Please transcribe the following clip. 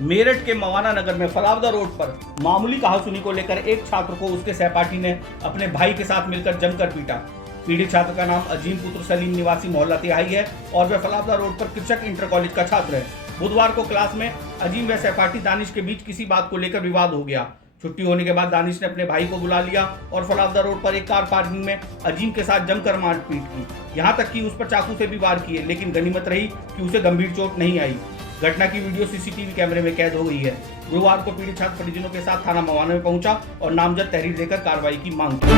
मेरठ के मवाना नगर में फलावदा रोड पर मामूली कहासुनी को लेकर एक छात्र को उसके सहपाठी ने अपने भाई के साथ मिलकर जमकर पीटा। पीड़ित छात्र का नाम अजीम पुत्र सलीम निवासी मोहल्ला तिहाई है और वह फलावदा रोड पर कृषक इंटर कॉलेज का छात्र है। बुधवार को क्लास में अजीम व सहपाठी दानिश के बीच किसी बात को लेकर विवाद हो गया। छुट्टी होने के बाद दानिश ने अपने भाई को बुला लिया और फलावदा रोड पर एक कार पार्किंग में अजीम के साथ जमकर मारपीट की। यहाँ तक कि उस पर चाकू से भी वार किए, लेकिन गनीमत रही कि उसे गंभीर चोट नहीं आई। घटना की वीडियो सीसीटीवी कैमरे में कैद हो गई है। गुरुवार को पीड़ित छात्र परिजनों के साथ थाना मवाना में पहुंचा और नामजद तहरीर देकर कार्रवाई की मांग की।